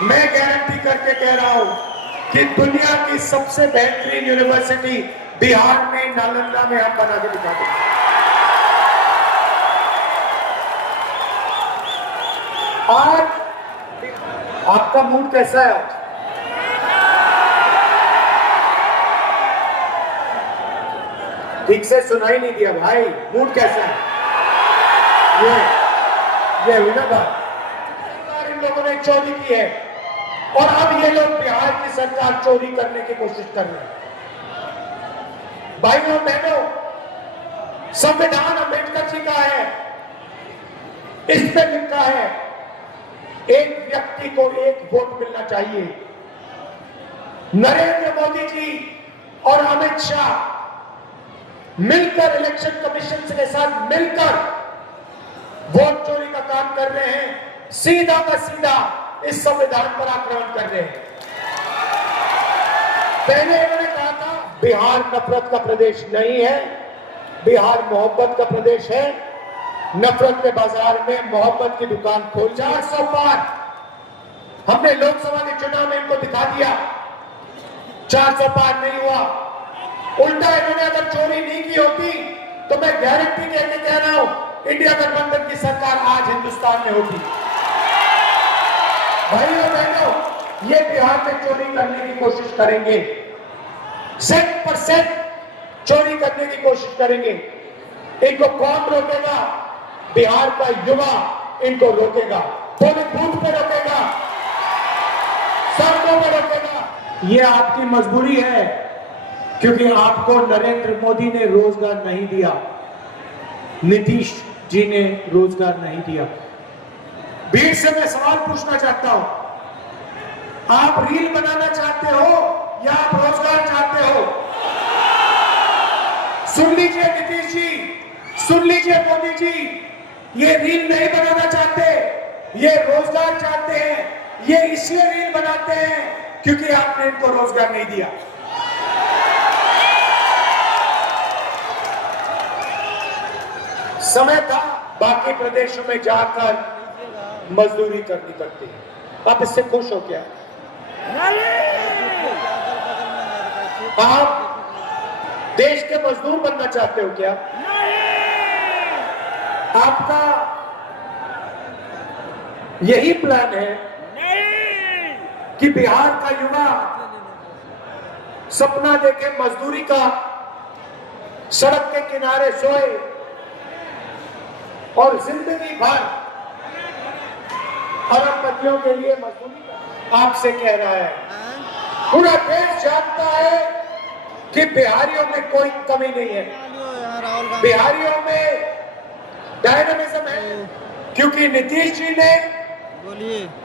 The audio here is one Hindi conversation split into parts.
मैं गारंटी करके कह रहा हूं कि दुनिया की सबसे बेहतरीन यूनिवर्सिटी बिहार में, नालंदा में हम बना के दिखा देंगे। आज आपका मूड कैसा है? आज ठीक से सुनाई नहीं दिया भाई, मूड कैसा है? ये हुई ना बात। इन लोगों ने चोरी की है और अब ये लोग बिहार की सरकार चोरी करने की कोशिश कर रहे हैं। भाइयों बहनों, संविधान अम्बेडकर जी का है, इस पे लिखा है एक व्यक्ति को एक वोट मिलना चाहिए। नरेंद्र मोदी जी और अमित शाह मिलकर इलेक्शन कमीशन के साथ मिलकर वोट चोरी का काम कर रहे हैं, सीधा का सीधा इस संविधान पर आक्रमण कर रहे हैं। पहले इन्होंने कहा था बिहार नफरत का प्रदेश नहीं है, बिहार मोहब्बत का प्रदेश है। नफरत के बाजार में मोहब्बत की दुकान खोल 400 पार हमने लोकसभा के चुनाव में इनको दिखा दिया, 400 पार नहीं हुआ। उल्टा इन्होंने अगर चोरी नहीं की होती तो मैं गारंटी देके कह रहा हूं इंडिया गठबंधन की सरकार आज हिंदुस्तान में होती। भाइयों बहनों, ये बिहार में चोरी करने की कोशिश करेंगे, 100% चोरी करने की कोशिश करेंगे। इनको कौन रोकेगा? बिहार का युवा इनको रोकेगा, पोलिंग बूथ पे रोकेगा, सड़कों पे रोकेगा। ये आपकी मजबूरी है क्योंकि आपको नरेंद्र मोदी ने रोजगार नहीं दिया, नीतीश जी ने रोजगार नहीं दिया। भीड़ से मैं सवाल पूछना चाहता हूं, आप रील बनाना चाहते हो या आप रोजगार चाहते हो? सुन लीजिए नीतीश जी, सुन लीजिए मोदी जी, ये रील नहीं बनाना चाहते, ये रोजगार चाहते हैं। ये इसलिए रील बनाते हैं क्योंकि आपने इनको रोजगार नहीं दिया। समय था बाकी प्रदेशों में जाकर मजदूरी करनी पड़ती है। आप इससे खुश हो क्या? आप देश के मजदूर बनना चाहते हो क्या? आपका यही प्लान है कि बिहार का युवा सपना देखे मजदूरी का, सड़क के किनारे सोए और जिंदगी भर अरबपतियों के लिए मजदूरी कर? आपसे कह रहा है, पूरा देश जानता है कि बिहारियों में कोई कमी नहीं है, बिहारियों में डायनामिज्म है, क्योंकि नीतीश जी ने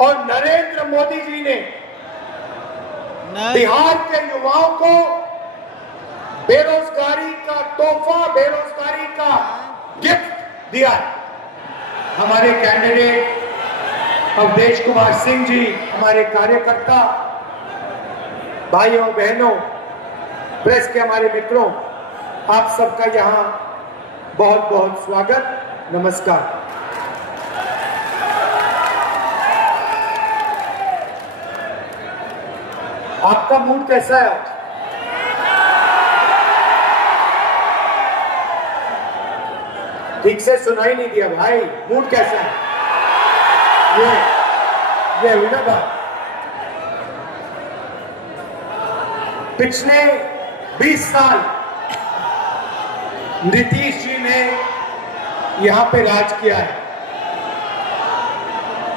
और नरेंद्र मोदी जी ने बिहार के युवाओं को बेरोजगारी का तोहफा, बेरोजगारी का गिफ्ट दिया है। हमारे कैंडिडेट अवधेश कुमार सिंह जी, हमारे कार्यकर्ता, भाइयों बहनों, प्रेस के हमारे मित्रों, आप सबका यहां बहुत बहुत स्वागत, नमस्कार। आपका मूड कैसा है आज? ठीक से सुनाई नहीं दिया भाई, मूड कैसा है? ये हुई ना बात। पिछले 20 साल नीतीश जी ने यहां पे राज किया है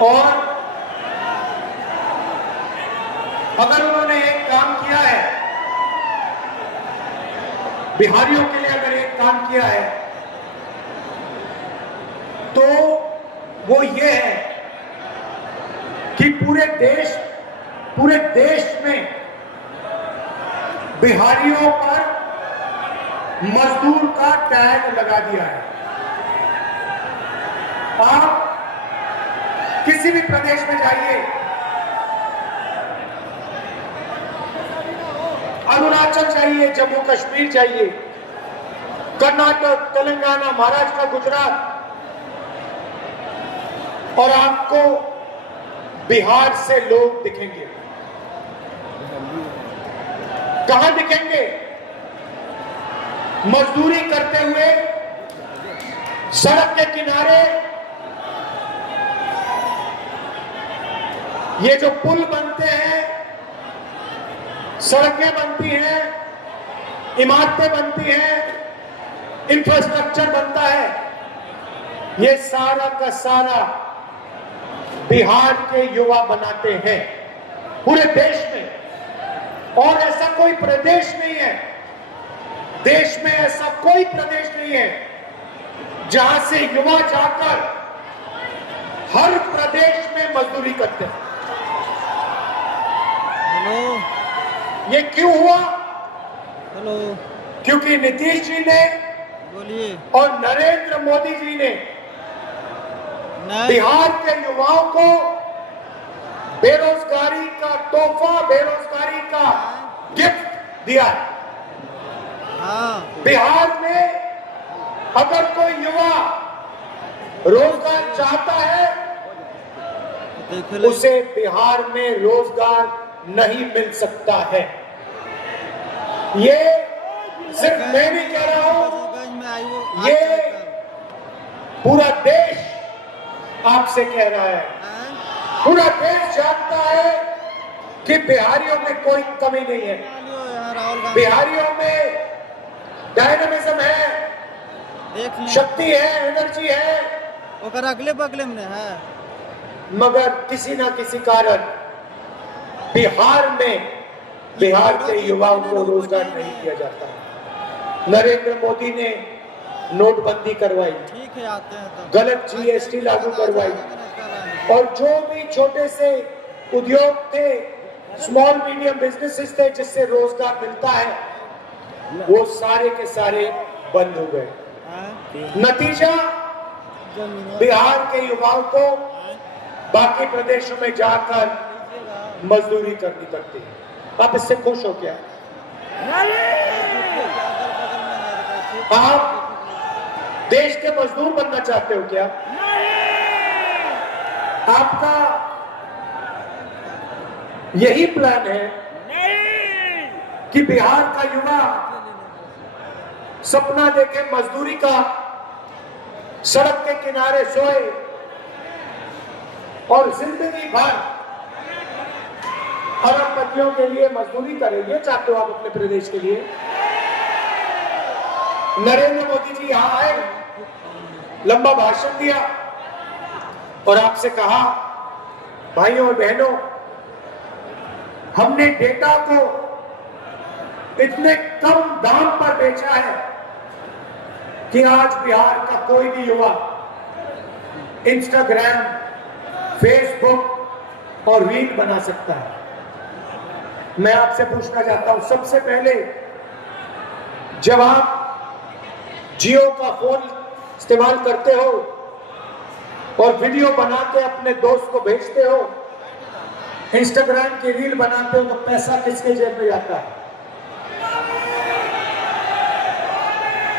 और अगर उन्होंने एक काम किया है, बिहारियों के लिए अगर एक काम किया है तो वो ये है कि पूरे देश में बिहारियों पर मजदूर का टैग लगा दिया है। आप किसी भी प्रदेश में जाइए, अरुणाचल जाइए, जम्मू कश्मीर जाइए, कर्नाटक, तेलंगाना, महाराष्ट्र, गुजरात, और आपको बिहार से लोग दिखेंगे। कहां दिखेंगे? मजदूरी करते हुए सड़क के किनारे। ये जो पुल बनते हैं, सड़कें बनती हैं, इमारतें बनती हैं, इंफ्रास्ट्रक्चर बनता है, ये सारा का सारा बिहार के युवा बनाते हैं पूरे देश में। और ऐसा कोई प्रदेश नहीं है, देश में ऐसा कोई प्रदेश नहीं है जहां से युवा जाकर हर प्रदेश में मजदूरी करते हैं। हेलो, ये क्यों हुआ? हेलो, क्योंकि नीतीश जी ने बोलिए। और नरेंद्र मोदी जी ने नहीं, बिहार के युवाओं को बेरोजगारी का तोहफा, बेरोजगारी का गिफ्ट दिया है। हाँ, बिहार में अगर कोई युवा रोजगार चाहता है, देख लो। उसे बिहार में रोजगार नहीं मिल सकता है। ये सिर्फ मैं नहीं कह रहा हूं, ये पूरा देश आपसे कह रहा है। पूरा देश जानता है कि बिहारियों में कोई कमी नहीं है। बिहारियों में डायनामिज्म है, देख लें। शक्ति है, एनर्जी है, ओकर अगले बगले में है। मगर किसी ना किसी कारण बिहार में बिहार के युवाओं को रोजगार नहीं दिया जाता। नरेंद्र मोदी ने नोटबंदी करवाई, ठीक है, आते हैं तब। गलत जीएसटी लागू करवाई, और जो भी छोटे से उद्योग थे, स्मॉल मीडियम बिजनेसेस थे जिससे रोजगार मिलता है, वो सारे के सारे बंद हो गए। नतीजा, बिहार के युवाओं को बाकी प्रदेशों में जाकर मजदूरी करनी पड़ती है। आप इससे खुश हो क्या? आप देश के मजदूर बनना चाहते हो क्या? आपका यही प्लान है कि बिहार का युवा सपना देखे मजदूरी का, सड़क के किनारे सोए और जिंदगी भर अरबपतियों के लिए मजदूरी करे? ये चाहते हो आप अपने प्रदेश के लिए? नरेंद्र मोदी जी यहां आए, लंबा भाषण दिया और आपसे कहा, भाइयों और बहनों, हमने डेटा को इतने कम दाम पर बेचा है कि आज बिहार का कोई भी युवा इंस्टाग्राम, फेसबुक और रील बना सकता है। मैं आपसे पूछना चाहता हूं, सबसे पहले जब आप जियो का फोन इस्तेमाल करते हो और वीडियो बना के अपने दोस्त को भेजते हो, इंस्टाग्राम की रील बनाते हो, तो पैसा किसके जेब में जाता है?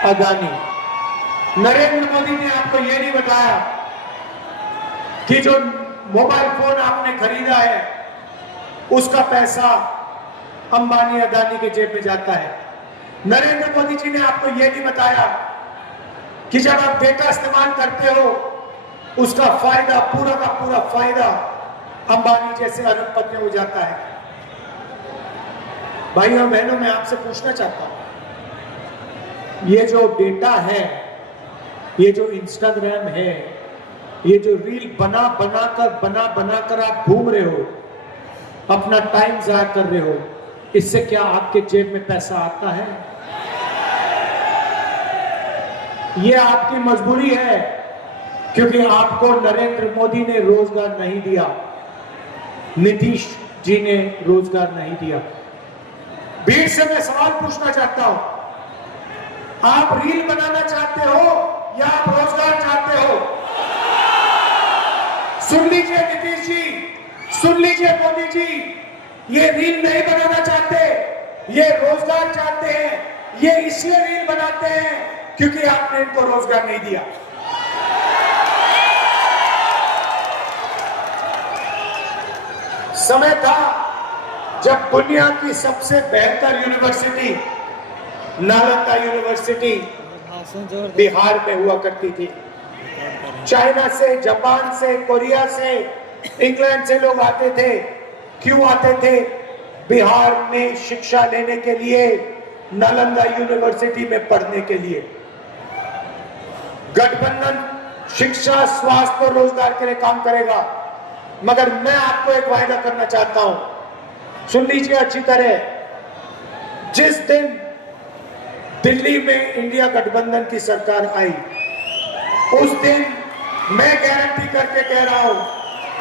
अदानी। नरेंद्र मोदी ने आपको यह नहीं बताया कि जो मोबाइल फोन आपने खरीदा है उसका पैसा अंबानी, अदानी के जेब में जाता है। नरेंद्र मोदी जी ने आपको यह नहीं बताया कि जब आप डेटा इस्तेमाल करते हो उसका फायदा, पूरा का पूरा फायदा अंबानी जैसे अरबपतियों को जाता है। भाइयों बहनों, मैं आपसे पूछना चाहता हूं, ये जो डेटा है, ये जो इंस्टाग्राम है, ये जो रील बना बनाकर आप घूम रहे हो, अपना टाइम जाया कर रहे हो, इससे क्या आपके जेब में पैसा आता है? ये आपकी मजबूरी है, क्योंकि आपको नरेंद्र मोदी ने रोजगार नहीं दिया, नीतीश जी ने रोजगार नहीं दिया। भीड़ से मैं सवाल पूछना चाहता हूं, आप रील बनाना चाहते हो या आप रोजगार चाहते हो? सुन लीजिए नीतीश जी, सुन लीजिए मोदी जी, ये रील नहीं बनाना चाहते, ये रोजगार चाहते हैं। ये इसलिए रील बनाते हैं क्योंकि आपने इनको रोजगार नहीं दिया। समय था जब दुनिया की सबसे बेहतर यूनिवर्सिटी नालंदा यूनिवर्सिटी भाषण जोर दे। बिहार में हुआ करती थी। चाइना से, जापान से, कोरिया से, इंग्लैंड से लोग आते थे। क्यों आते थे? बिहार में शिक्षा लेने के लिए, नालंदा यूनिवर्सिटी में पढ़ने के लिए। गठबंधन शिक्षा, स्वास्थ्य और रोजगार के लिए काम करेगा, मगर मैं आपको एक वायदा करना चाहता हूं, सुन लीजिए अच्छी तरह। जिस दिन दिल्ली में इंडिया गठबंधन की सरकार आई, उस दिन मैं गारंटी करके कह रहा हूं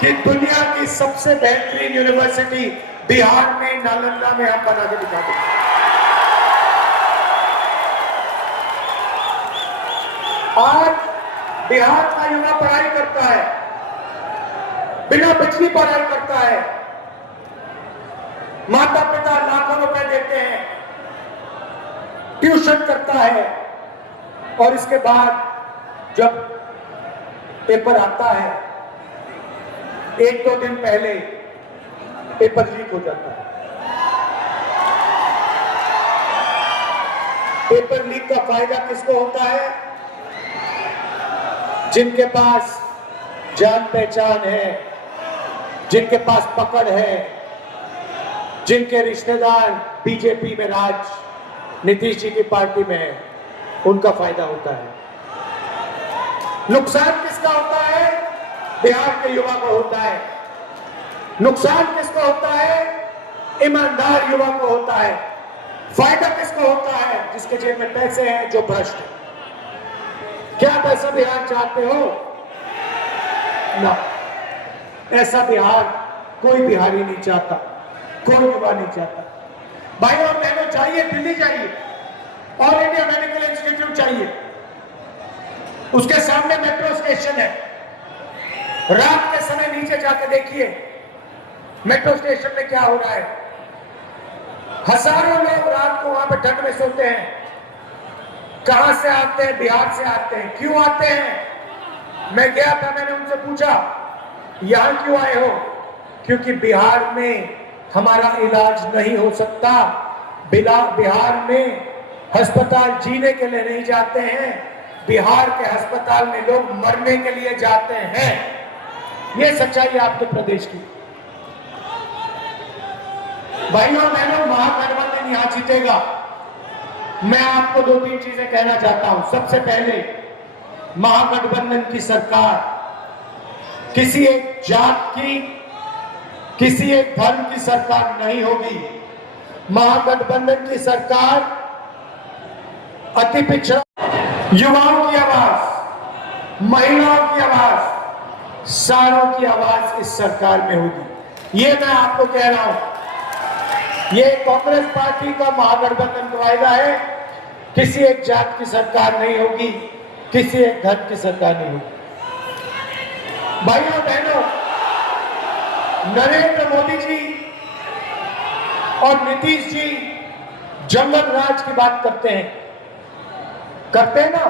कि दुनिया की सबसे बेहतरीन यूनिवर्सिटी बिहार में, नालंदा में हम बना के दिखा देंगे। आज बिहार का युवा पढ़ाई करता है, बिना बिजली पढ़ाई करता है। माता पिता लाखों रुपए देते हैं, ट्यूशन करता है, और इसके बाद जब पेपर आता है, एक दो दिन पहले पेपर लीक हो जाता है। पेपर लीक का फायदा किसको होता है? जिनके पास जान पहचान है, जिनके पास पकड़ है, जिनके रिश्तेदार बीजेपी में राज नीतीश जी की पार्टी में है, उनका फायदा होता है। नुकसान किसका होता है? बिहार के युवा को होता है। नुकसान किसको होता है? ईमानदार युवा को होता है। फायदा किसको होता है? जिसके जेब में पैसे हैं, जो भ्रष्ट है। क्या पैसा बिहार चाहते हो? ना, ऐसा बिहार कोई बिहारी नहीं चाहता, कोई युवा नहीं चाहता। भाइयों और बहनों, चाहिए दिल्ली चाहिए, ऑल इंडिया मेडिकल इंस्टीट्यूट चाहिए, उसके सामने मेट्रो स्टेशन है। रात के समय नीचे जाकर देखिए मेट्रो स्टेशन में क्या हो रहा है। हजारों लोग रात को वहां पर ठंड में सोते हैं। कहां से आते हैं? बिहार से आते हैं। क्यों आते हैं? मैं गया था, मैंने उनसे पूछा यहां क्यों आए हो? क्योंकि बिहार में हमारा इलाज नहीं हो सकता। बिहार में अस्पताल जीने के लिए नहीं जाते हैं, बिहार के अस्पताल में लोग मरने के लिए जाते हैं। ये सच्चाई है आपके प्रदेश की। भाइयों बहनों, महागठबंधन यहां जीतेगा। मैं आपको दो तीन चीजें कहना चाहता हूं। सबसे पहले, महागठबंधन की सरकार किसी एक जात की, किसी एक धर्म की सरकार नहीं होगी। महागठबंधन की सरकार अति पिछड़ा युवाओं की आवाज, महिलाओं की आवाज, सारों की आवाज इस सरकार में होगी। ये मैं आपको कह रहा हूं। ये कांग्रेस पार्टी का महागठबंधन का वायदा है, किसी एक जात की सरकार नहीं होगी, किसी एक धर्म की सरकार नहीं होगी। भाइयों बहनों, नरेंद्र मोदी जी और नीतीश जी जंगल राज की बात करते हैं ना।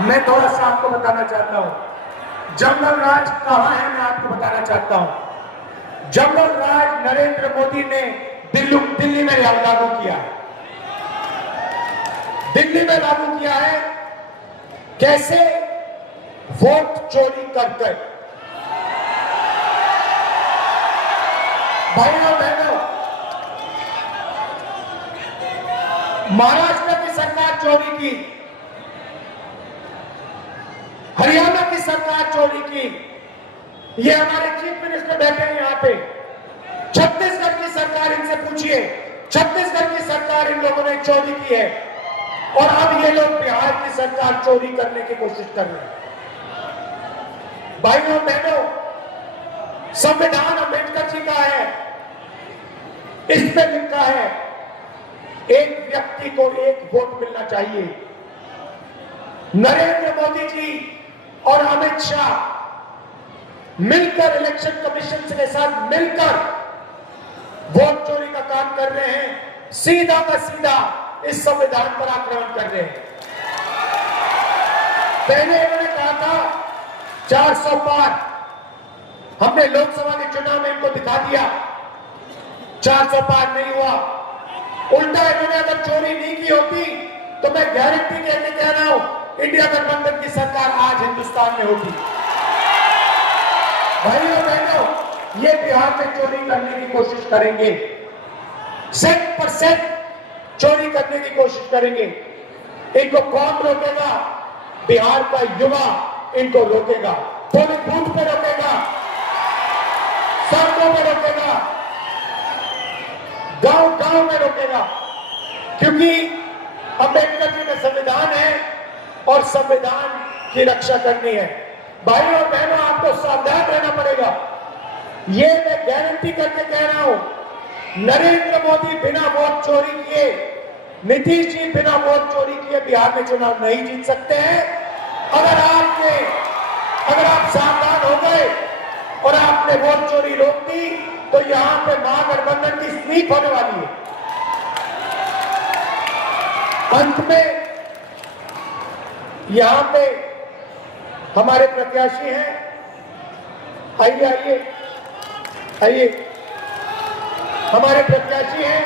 मैं थोड़ा सा आपको बताना चाहता हूं जंगल राज कहां है। मैं आपको बताना चाहता हूं जंगल राज नरेंद्र मोदी ने दिल्ली में लागू किया है। दिल्ली में लागू किया है। कैसे? वोट चोरी करके। भाइयों बहनों, महाराष्ट्र की सरकार चोरी की, हरियाणा की सरकार चोरी की। ये हमारे चीफ मिनिस्टर बैठे हैं यहां पे। छत्तीसगढ़ की सरकार, इनसे पूछिए, छत्तीसगढ़ की सरकार इन लोगों ने चोरी की है, और अब ये लोग बिहार की सरकार चोरी करने की कोशिश कर रहे हैं। भाइयों बहनों, संविधान अम्बेडकर जी का है। इस पे लिखा है एक व्यक्ति को एक वोट मिलना चाहिए। नरेंद्र मोदी जी और अमित शाह मिलकर इलेक्शन कमीशन के साथ मिलकर वोट चोरी का काम कर रहे हैं। सीधा का सीधा इस संविधान पर आक्रमण कर रहे हैं। पहले इन्होंने कहा था 400 पार, हमने लोकसभा के चुनाव में इनको दिखा दिया 400 पार नहीं हुआ। उल्टा इन्होंने अगर चोरी नहीं की होती तो मैं गारंटी कहते कह रहा हूं इंडिया गठबंधन की सरकार आज हिंदुस्तान में होती। भाइयों बहनों, ये बिहार में चोरी करने की कोशिश करेंगे, 100% चोरी करने की कोशिश करेंगे। इनको कौन रोकेगा? बिहार का युवा इनको रोकेगा, पोलिंग बूथ पे रोकेगा, सड़कों में रोकेगा, गांव-गांव में रोकेगा, क्योंकि अंबेडकर जी में संविधान है और संविधान की रक्षा करनी है। भाइयों और बहनों, आपको सावधान रहना पड़ेगा। ये मैं गारंटी करके कह रहा हूं, नरेंद्र मोदी बिना वोट चोरी किए, नीतीश जी बिना वोट चोरी किए बिहार में चुनाव नहीं जीत सकते हैं। अगर आप सावधान हो गए और आपने वोट चोरी रोक दी तो यहां पे महागठबंधन की स्वीप होने वाली है। अंत में यहां पे हमारे प्रत्याशी हैं, आइए हमारे प्रत्याशी हैं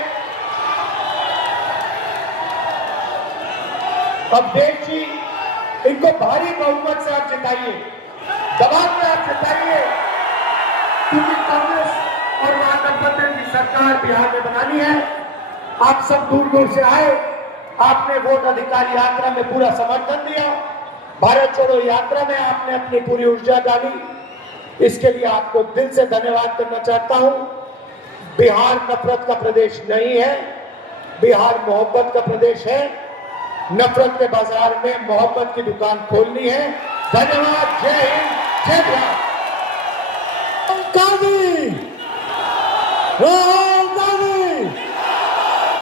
अवधेश जी। इनको भारी बहुमत से आप जिताइए, दबाव में आप जिताइए, क्योंकि कांग्रेस और महागठबंधन की सरकार बिहार में बनानी है। आप सब दूर दूर से आए, आपने वोट अधिकार यात्रा में पूरा समर्थन दिया, भारत छोड़ो यात्रा में आपने अपनी पूरी ऊर्जा डाली, इसके लिए आपको दिल से धन्यवाद करना चाहता हूं। बिहार नफरत का प्रदेश नहीं है, बिहार मोहब्बत का प्रदेश है। नफरत के बाजार में मोहब्बत की दुकान खोलनी है। धन्यवाद। जय हिंद, जय बिहार।